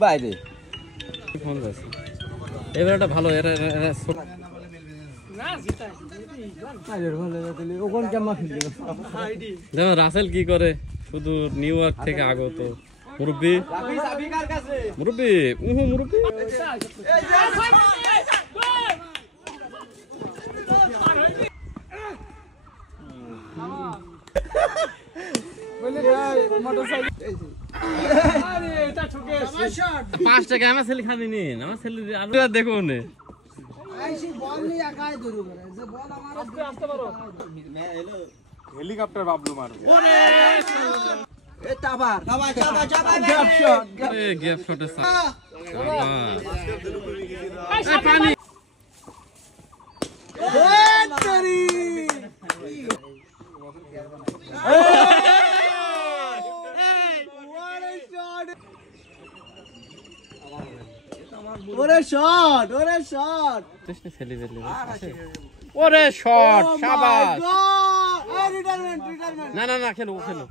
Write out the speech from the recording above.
বাইরে ফোন যাচ্ছে এবার একটা ভালো এরা দেখো রাসেল কি করে শুধু নিউ ইয়র্ক থেকে আগত মুরব্বী মুরব্বী মুরব্বী পাঁচ টাকা আমার ছেলে খাবি নি আমার ছেলে আলু দেখো নে হেলিকপ্টার বাবলু মারো গ্যাপ শটে পানি ওরে শট ওরে শট ওরে শট শাবাশ রিটায়ারমেন্ট রিটায়ারমেন্ট না না না খেলো খেলো